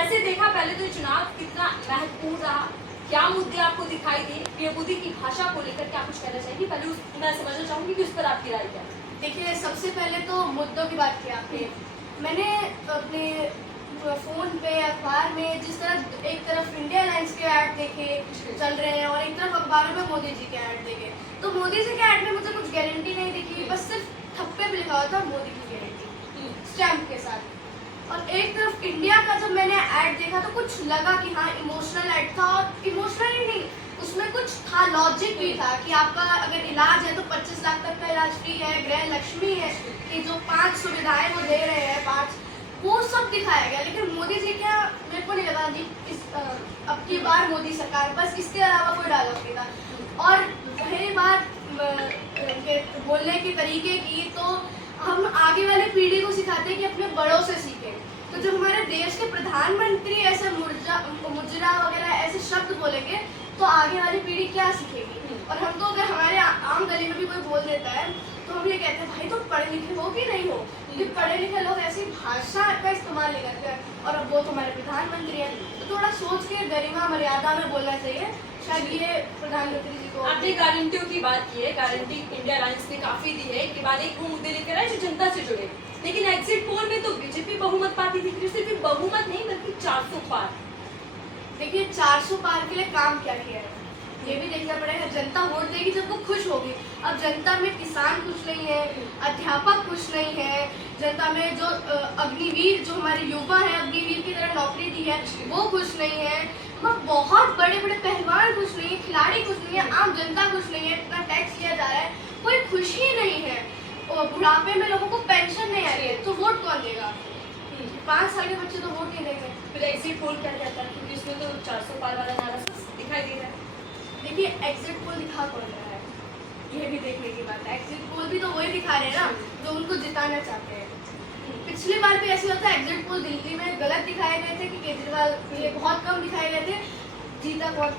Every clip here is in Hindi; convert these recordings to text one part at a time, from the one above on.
कैसे देखा पहले तो ये चुनाव कितना महत्वपूर्ण रहा, क्या मुद्दे आपको दिखाई दिए, पीएम मोदी की भाषा को लेकर क्या कुछ कहना चाहिए, पहले मैं समझना चाहूंगी कि उस पर आपकी राय क्या है। देखिए, सबसे पहले तो मुद्दों की बात की आपने। मैंने अपने फ़ोन पे अखबार में जिस तरह एक तरफ इंडिया अलायंस के ऐड देखे चल रहे हैं और एक तरफ अखबारों में मोदी जी के ऐड देखे, तो मोदी जी के ऐड में मुझे कुछ गारंटी नहीं दिखी, बस सिर्फ थप्पे पे लिखा हुआ था मोदी की गारंटी स्टैम्प के साथ। और एक तरफ इंडिया का जब मैंने ऐड देखा तो कुछ लगा कि हाँ इमोशनल ऐड था, और इमोशनल ही नहीं, उसमें कुछ था, लॉजिक भी था कि आपका अगर इलाज है तो 25 लाख तक का इलाज फ्री है, गृह लक्ष्मी है, कि जो 5 सुविधाएं वो दे रहे हैं, 5 वो सब दिखाया गया। लेकिन मोदी जी क्या, मेरे को नहीं लगा जी अब की बार मोदी सरकार, बस इसके अलावा कोई डायलॉग नहीं था। और रही बात बोलने के तरीके की, तो हम आगे वाली पीढ़ी को सिखाते हैं कि अपने बड़ों से सीखें। तो जब हमारे देश के प्रधानमंत्री ऐसे मुजरा वगैरह ऐसे शब्द बोलेंगे तो आगे वाली पीढ़ी क्या सीखेगी। और हम तो अगर हमारे आम गली में भी कोई बोल देता है तो हम ये कहते हैं भाई तुम पढ़े लिखे हो कि नहीं हो, क्योंकि पढ़े लिखे लोग ऐसी भाषा का इस्तेमाल नहीं करते हैं, और अब वो तुम्हारे प्रधानमंत्री हैं, तो थोड़ा सोच के गरिमा मर्यादा में बोलना चाहिए। शायद ये प्रधानमंत्री जी को। आपने गारंटियों की बात की है, गारंटी इंडिया अलायंस ने काफी दी है, के बाद एक वो मुद्दे लेकर आए जो जनता से जुड़े, लेकिन एग्जिट पोल में तो बीजेपी बहुमत पाती दिख रही है, सिर्फ बहुमत नहीं बल्कि 400 पार। देखिए 400 पार के लिए काम क्या किया है ये भी देखना पड़ेगा। जनता वोट देगी जब वो खुश होगी। अब जनता में किसान खुश नहीं है, अध्यापक खुश नहीं है, जनता में जो अग्निवीर, जो हमारे युवा है अग्निवीर की तरह नौकरी दी है वो खुश नहीं है, बहुत बड़े बड़े पहलवान खुश नहीं है, खिलाड़ी खुश नहीं है, आम जनता खुश नहीं है, इतना टैक्स लिया जा रहा है, कोई खुशी नहीं है, बुढ़ापे में लोगों को पेंशन नहीं आ रही है, तो वोट कौन देगा? 5 साल के बच्चे तो वोट नहीं देंगे। फिर एग्जिट पोल क्या कहता है, क्योंकि इसमें तो 400 पार वाला नारा दिखाई दे रहा है। देखिए एग्जिट पोल दिखा कौन रहा है, ये भी देखने की बात है। एग्जिट पोल भी तो वही दिखा रहे हैं ना जो उनको जिताना चाहते हैं। पिछली बार भी ऐसे होता है, एग्जिट पोल दिल्ली में गलत दिखाए गए थे कि केजरीवाल ये बहुत कम दिखाए गए थे, जीता कौन।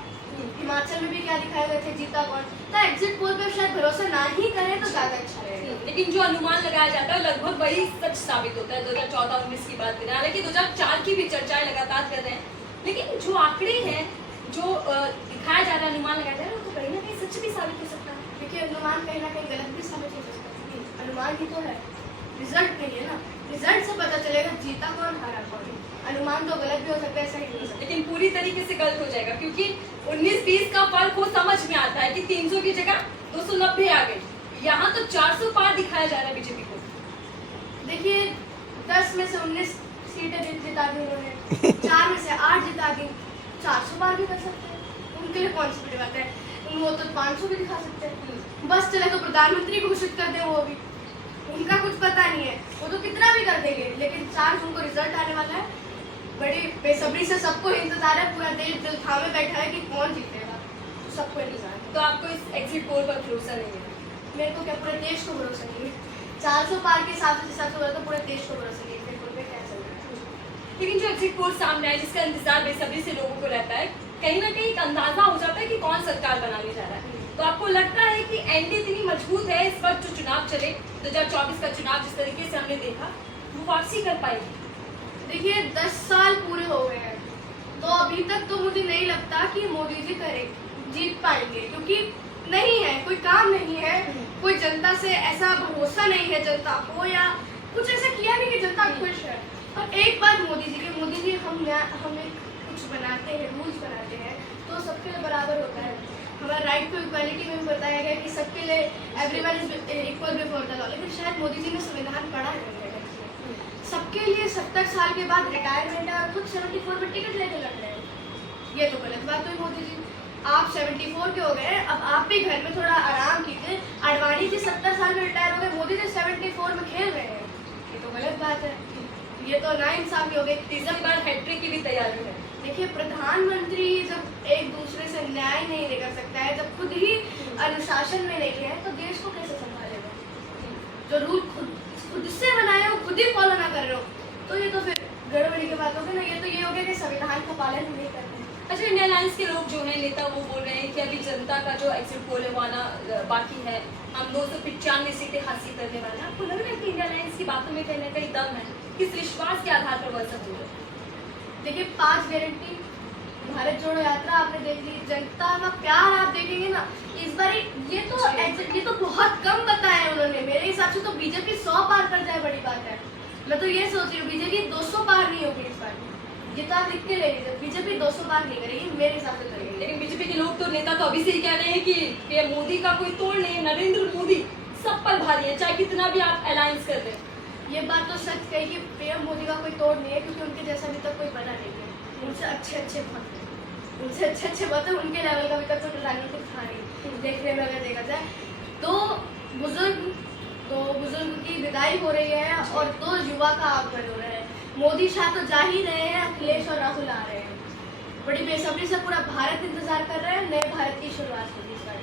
हिमाचल में भी क्या दिखाए गए थे, जीता कौन। तो एग्जिट पोल पे शायद भरोसा ना ही करें तो ज्यादा अच्छा रहेगा। लेकिन जो अनुमान लगाया जाता है लगभग वही सच साबित होता है। 2014-19 की बात करें, हालांकि 2004 की भी चर्चाएं लगातार कर रहे हैं, लेकिन जो आंकड़े हैं, जो दिखाया जा रहा है, अनुमान लगाया जा रहा है, वो तो कहीं ना कहीं सच भी साबित हो सकता है। देखिए अनुमान कहीं ना कहीं गलत भी साबित हो सकता है, अनुमान ही तो है, रिजल्ट नहीं है ना। रिजल्ट से पता चलेगा जीता कौन हारा कौन। अनुमान तो गलत भी हो सकता है, सही भी हो सकता है, लेकिन पूरी तरीके से गलत हो जाएगा, क्योंकि 19-20 का फर्क वो समझ में आता है कि 300 की जगह 290 आ गई, यहाँ तो 400 पार दिखाया जा रहा है बीजेपी को। देखिए 10 में से 19 सीटें जिता दी उन्होंने, 4 में से 8 जिता दी, 400 पार भी कर सकते हैं, उनके लिए कौन सी बड़ी बात है। वो तो 500 भी दिखा सकते हैं, बस चले तो प्रधानमंत्री घोषित कर दे, वो भी उनका कुछ पता नहीं है, वो तो कितना भी कर देंगे। लेकिन 4 जून को रिजल्ट आने वाला है, बड़ी बेसब्री से सबको इंतजार है, पूरा देश दिल थामे बैठा है कि कौन जीतेगा, सबको इंतजार है। तो आपको इस एग्जिट पोल पर भरोसा नहीं है? मेरे को क्या, पूरे देश को भरोसा नहीं है। 400 पार के हिसाब से तो पूरे देश को भरोसा नहीं है एग्जिट पोल पे क्या चल रहा है। लेकिन जो एग्जिट पोल सामने आया, जिसका इंतजार बेसब्री से लोगों को रहता है, कहीं ना कहीं एक अंदाजा हो जाता है कि कौन सरकार बनाने जा रहा है। तो आपको लगता है कि एनडीए इतनी मजबूत है, इस वक्त जो चुनाव चले, 2024 का चुनाव जिस तरीके से हमने देखा, वो वापसी कर पाएगी? देखिए 10 साल पूरे हो गए हैं, तो अभी तक तो मुझे नहीं लगता कि मोदी जी जीत पाएंगे, क्योंकि नहीं है, कोई काम नहीं है, कोई जनता से ऐसा भरोसा नहीं है जनता को, या कुछ ऐसा किया नहीं कि जनता खुश है। और एक बात मोदी जी हम कुछ बनाते हैं, रूल्स बनाते हैं तो सबके लिए बराबर होता है। हमारा राइट टू इक्वालिटी में भी बताया गया कि सबके लिए everyone is equal before the law, लेकिन शायद मोदी जी ने संविधान पढ़ा है, सबके लिए 70 साल के बाद रिटायरमेंट है और खुद 74 में टिकट लेके लड़ रहे हैं, ये तो गलत बात हुई मोदी जी। आप 74 के हो गए, अब आप भी घर में थोड़ा आराम कीजिए। अडवाणी जी 70 साल में रिटायर हो गए, मोदी जी 74 में खेल रहे हैं, ये तो गलत बात है, ये तो नाइंसाफी हो गई। तीसरी बार हैट्रिक की भी तैयारी है। देखिए प्रधानमंत्री जब एक दूसरे से न्याय नहीं कर सकता है, जब खुद ही अनुशासन में नहीं है, तो देश को कैसे संभालेगा? जो रूल खुद से बनाए हो, खुद ही फॉलो ना कर रहे हो, तो ये तो फिर गड़बड़ी की बात होगी ना। ये तो ये हो गया कि संविधान का पालन नहीं करते। अच्छा, इंडिया अलायंस के लोग जो हैं, नेता, वो बोल रहे हैं कि अभी जनता का जो एग्जिट पोल है वो आना बाकी है, हम 295 सीटें हासिल करने वाले हैं। आपको लग रहा है कि इंडिया अलायंस की बातों में कहीं ना कहीं दम है? किस विश्वास के आधार पर वह सब बोल रहे हैं? देखिए 5 गारंटी, भारत जोड़ो यात्रा आपने देख ली, जनता का प्यार आप देखेंगे ना इस बार ये तो बहुत कम बताया है उन्होंने। मेरे हिसाब से तो बीजेपी 100 पार कर जाए बड़ी बात है। मैं तो ये सोच रही हूँ बीजेपी 200 पार नहीं होगी इस बार। ये तो आप लिख के ले लीजिए, बीजेपी 200 पार नहीं करेगी, मेरे हिसाब से करेगी। लेकिन बीजेपी के लोग तो नेता तो अभी से ही कह रहे हैं कि पीएम मोदी का कोई तोड़ नहीं है, नरेंद्र मोदी सब पर भारी है, चाहे कितना भी आप अलायंस कर दें। ये बात तो सच कही कि पीएम मोदी का कोई तोड़ नहीं है, क्योंकि उनके जैसा अभी तक कोई बना नहीं है। उनसे अच्छे बहुत है, उनसे अच्छे बहुत है, उनके लेवल का अभी तक तो प्रधानमंत्री था नहीं देखने में अगर देखा जाए तो। बुजुर्ग की विदाई हो रही है और 2 युवा का आगमन हो रहा है। मोदी शाह तो जा ही रहे हैं, अखिलेश और राहुल आ रहे हैं। बड़ी बेसब्री से पूरा भारत इंतजार कर रहा है, नए भारत की शुरुआत होगी इस बार।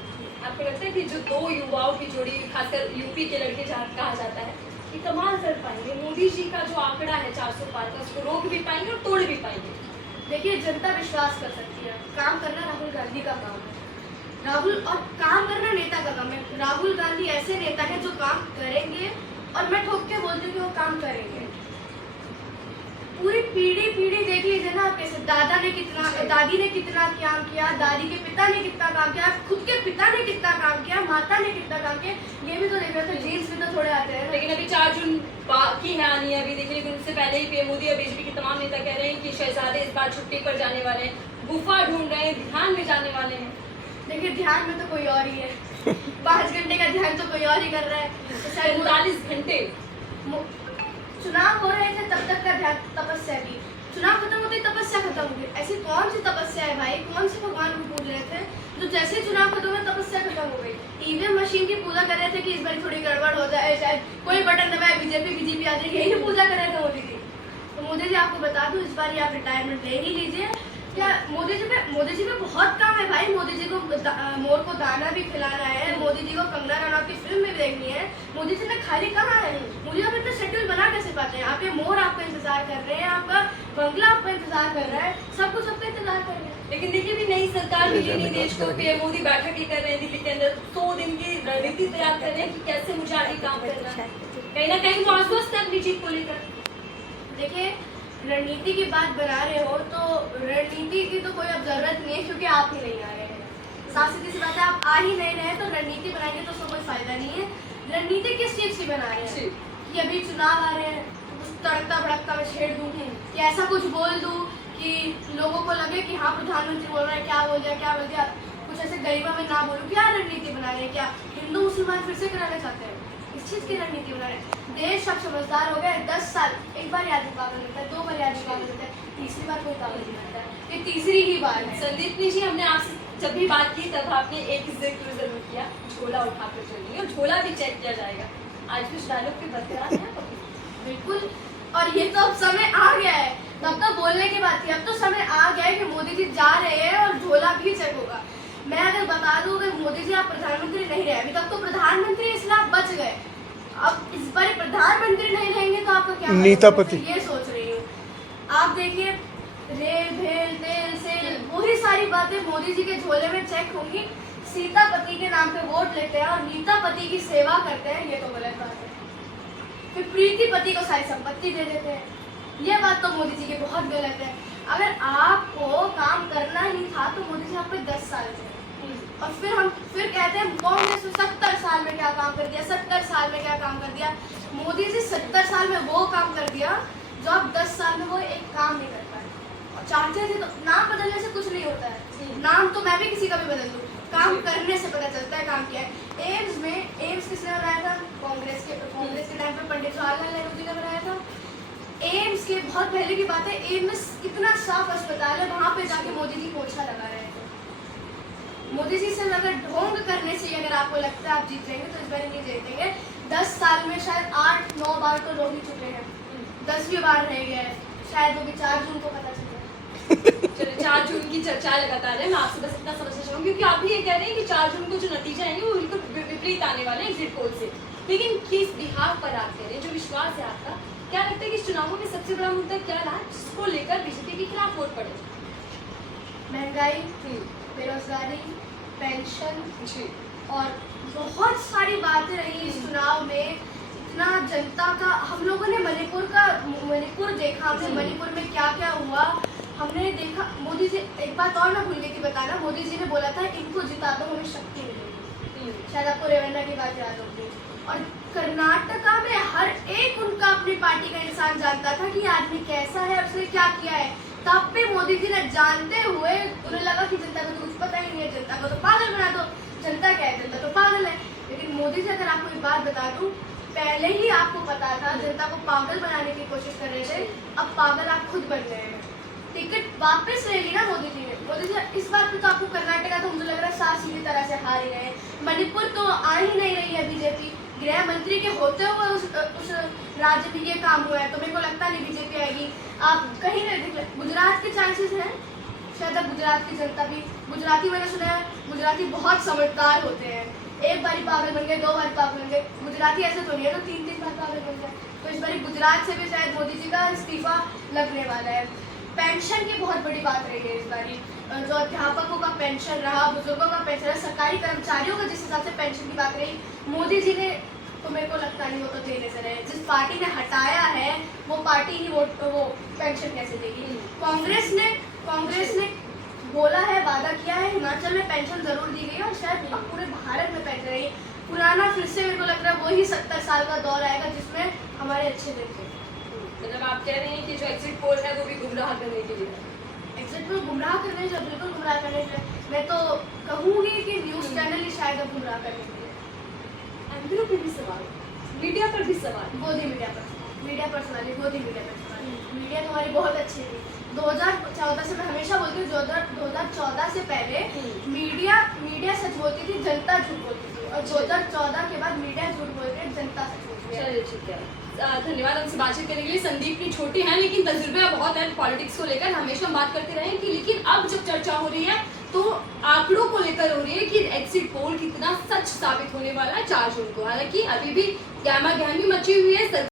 आपको लगता है कि जो 2 युवाओं की जोड़ी, खासकर यूपी के लड़के जहाँ कहा जाता है कि कमाल कर पाएंगे, मोदी जी का जो आंकड़ा है 400 पार का, उसको रोक भी पाएंगे और तोड़ भी पाएंगे? देखिए, जनता विश्वास कर सकती है, काम करना राहुल गांधी का काम है। राहुल और काम करना नेता का काम है। राहुल गांधी ऐसे नेता है जो काम करेंगे, और मैं ठोक के बोलती हूँ कि वो काम करेंगे। पूरी पीढ़ी देख लीजिए ना आप, कैसे दादी ने कितना काम किया, दादी के पिता ने कितना काम किया, खुद के पिता ने कितना काम किया, माता ने कितना काम किया, ये भी तो देख रहे थे। जीन्स भी तो थोड़े आते हैं। लेकिन अभी 4 जून बाकी है आनी है अभी देखिए, लेकिन उससे पहले ही पीएम मोदी और बीजेपी के तमाम नेता कह रहे हैं कि शहजादे इस बार छुट्टी पर जाने वाले हैं, गुफा ढूंढ रहे हैं, ध्यान में जाने वाले हैं। देखिए, ध्यान में तो कोई और ही है। 5 घंटे का ध्यान तो कोई और ही कर रहा है। तो शायद 39 घंटे चुनाव हो रहे थे तब तक का ध्यान, तपस्या की। चुनाव खत्म होते ही तपस्या खत्म हो गई। ऐसी कौन सी तपस्या है भाई, कौन से भगवान को पूज रहे थे जो जैसे चुनाव खत्म हुआ तपस्या खत्म हो गई? ईवीएम मशीन की पूजा कर रहे थे कि इस बार थोड़ी गड़बड़ हो जाए, शायद कोई बटन दबाए बीजेपी आ जाएगी, यही पूजा कर रहे थे मोदी जी। तो मोदी जी आपको बता दूं, इस बार आप रिटायरमेंट ले ही लीजिए। क्या मोदी जी पे बहुत काम है भाई। मोदी जी को मोर को दाना भी खिलाना है, मोदी जी को कंगना रनौत की फिल्म भी देखनी है। मोदी जी ने खाली कहाँ है? मोदी आप इतना शेड्यूल बना कैसे पाते हैं? आप ये मोर आपका इंतजार कर रहे हैं, आपका बंगला आपका इंतजार कर रहा है, सब कुछ आपका इंतजार कर रहे हैं। लेकिन देखिए भी नई सरकार मिली नहीं देश को, पीएम मोदी बैठक ही कर रहे हैं दिल्ली के अंदर, 100 दिन की रणनीति तैयार कर रहे हैं कि कैसे मुझे आगे काम करना है। कहीं ना कहीं वो आश्वस्त है अपनी जीत को लेकर। देखिए, रणनीति की बात बना रहे हो तो रणनीति की तो कोई अब जरूरत नहीं है, क्योंकि आप ही नहीं आ रहे हैं। साफ सीधी सी बात है, आप आ ही नहीं रहे तो रणनीति बनाएंगे तो उसका कोई फायदा नहीं है। रणनीति किस चीज की बना रहे हैं कि अभी चुनाव आ रहे हैं, कुछ तड़कता भड़कता मैं छेड़ दूँ कि ऐसा कुछ बोल दूँ कि लोगों को लगे कि हाँ प्रधानमंत्री बोल रहे हैं, क्या बोल दिया, कुछ ऐसे गरीबा में ना बोलूँ। क्या रणनीति बना रहे हैं? क्या हिंदू मुसलमान फिर से कराना चाहते हैं? इस चीज की रणनीति बना रहे हैं। देश अब समझदार हो गया है। 10 साल, एक बार याद पागल होता है, 2 बार याद पागल होता है, तीसरी बार कोई पागल नहीं होता है। ये तीसरी ही बार है। संदीप जी, हमने आपसे जब भी बात की तब आपने एक जिक्र जरूर किया, झोला उठाकर चलेंगे और झोला भी चेक किया जाएगा। आज भी उस डायलॉग पे बरकरार है? बिल्कुल। और ये तो अब समय आ गया है, तब तो बोलने की बात थी, अब तो समय आ गया है कि मोदी जी जा रहे हैं और झोला भी चेक होगा। मैं अगर बता दूं कि मोदी जी आप प्रधानमंत्री नहीं रहे, अभी तक तो प्रधानमंत्री इसलिए आप बच गए, अब इस बार प्रधानमंत्री नहीं रहेंगे तो आपका क्या नीतापति, ये सोच रही हूँ। आप देखिए, रेल भेल तेल सेल वही सारी बातें मोदी जी के झोले में चेक होंगी। सीतापति के नाम पे वोट लेते हैं और नीतापति की सेवा करते हैं, ये तो गलत बात है। फिर प्रीतिपति को सारी संपत्ति दे देते हैं, ये बात तो मोदी जी की बहुत गलत है। अगर आपको काम करना ही था तो मोदी जी आप पे 10 साल थे, और फिर कहते हैं कांग्रेस ने 70 साल में क्या काम कर दिया, 70 साल में क्या काम कर दिया। मोदी जी 70 साल में वो काम कर दिया जो आप 10 साल में वो एक काम नहीं कर पाए। और चाहते थे तो नाम बदलने से कुछ नहीं होता है, नाम तो मैं भी किसी का भी बदल दूँ, काम करने से पता चलता है काम क्या है। एम्स किसने बनाया था? कांग्रेस के टाइम पर पंडित जवाहरलाल नेहरू जी ने बनाया था। एम्स के बहुत पहले की बात है, एम्स कितना साफ अस्पताल है, वहाँ पे जाके मोदी जी पोछा लगा रहे थे। मोदी जी से अगर ढोंग करने से अगर आपको लगता है आप जीत जाएंगे तो इस बार नहीं जीतेंगे। 10 साल में शायद 8-9 बार तो लोग ही चुके हैं, 10वीं बार रह गया है, शायद वो भी 4 जून को पता चला। चलो 4 जून की चर्चा लगातार है, मैं आपसे बस इतना समझना चाहूँगी क्योंकि आप भी ये कह रहे हैं कि 4 जून को जो नतीजे आएंगे वो बिल्कुल विपरीत आने वाले हैं एग्जिट पोल से। लेकिन किस बिहार पर आप कह रहे हैं, जो विश्वास है आपका, क्या लगता है कि इस चुनावों में सबसे बड़ा मुद्दा क्या रहा जिसको लेकर बीजेपी के खिलाफ वोट पड़े? महंगाई, बेरोजगारी, पेंशन जी, और बहुत सारी बातें रही इस चुनाव में। इतना जनता का, हम लोगों ने मणिपुर देखा, हमने मणिपुर में क्या क्या हुआ, हमने देखा मोदी जी, एक बात और मैं भूल गई थी बताना, मोदी जी ने बोला था इनको जिता दो हमें शक्ति मिलेगी। शायद आपको रेवन्ना की बात याद होगी। और कर्नाटका में हर एक उनका अपनी पार्टी का इंसान जानता था कि ये आदमी कैसा है और उसने क्या किया है। तब भी मोदी जी ने जानते हुए, उन्हें लगा कि जनता को तो कुछ पता ही नहीं है, जनता को तो पागल बना दो, जनता क्या है, जनता तो पागल है। लेकिन मोदी जी, अगर आपको एक बात बता दूं, पहले ही आपको पता था जनता को पागल बनाने की कोशिश कर रहे थे, अब पागल आप खुद बन गए हैं। टिकट वापस ले ली ना मोदी जी ने। मोदी जी इस बात पे तो आपको कर्नाटका तो मुझे लग रहा है साफ सीधी तरह से हार ही गए। मणिपुर तो आ ही नहीं रही है बीजेपी, गृह मंत्री के होते हुए उस राज्य में ये काम हुआ है, तो मेरे को लगता नहीं बीजेपी आएगी। आप कहीं नहीं, गुजरात के चांसेस हैं, शायद अब गुजरात की जनता भी, गुजराती मैंने सुना है गुजराती बहुत समझदार होते हैं, एक बारी पागल बन गए, 2 बार पागल बन गए। गुजराती ऐसे तो नहीं है तो 3-3 बार पागल बन गए। तो इस बारी गुजरात से भी शायद मोदी जी का इस्तीफा लगने वाला है। पेंशन की बहुत बड़ी बात रही है इस बारी, जो अध्यापकों का पेंशन रहा, बुजुर्गों का पेंशन रहा, सरकारी कर्मचारियों का जिस हिसाब से पेंशन की बात रही, मोदी जी ने तो मेरे को लगता नहीं वो तो देने से रहे। जिस पार्टी ने हटाया है वो पार्टी ही वो पेंशन कैसे देगी। कांग्रेस ने बोला है, वादा किया है, हिमाचल में पेंशन जरूर दी गई है और शायद पूरे भारत में पेंशन रही। पुराना फिर से मेरे को लग रहा है वही 70 साल का दौर आएगा जिसमें हमारे अच्छे दिन थे। मतलब आप कह रहे हैं कि जो एग्जिट पोल है वो भी गुमराह करने के लिए, एग्जिट पोल गुमराह करने से, बिल्कुल गुमराह करने से, मैं तो कहूँगी कि न्यूज़ चैनल ही शायद अब गुमराह करने के लिए। एंकरों पे भी सवाल, मीडिया पर भी सवाल, गोदी मीडिया पर सवाल, गोदी मीडिया पर सवाल। मीडिया तो हमारी बहुत अच्छी थी 2014 से, मैं हमेशा बोलती हूँ 2014 से पहले मीडिया सच बोलती थी, जनता झूठ बोलती थी, और 2014 के बाद मीडिया झूठ बोलती है, जनता सच बोलती है। चलिए ठीक है, धन्यवाद हमसे बातचीत करने के लिए। संदीप की छोटी हैं लेकिन तजुर्बे बहुत है पॉलिटिक्स को लेकर, हमेशा हम बात करते रहे कि लेकिन अब जब चर्चा हो रही है तो आंकड़ों को लेकर हो रही है कि एग्जिट पोल कितना सच साबित होने वाला है 4 जून को। हालांकि अभी भी गहमा गहमी मची हुई है।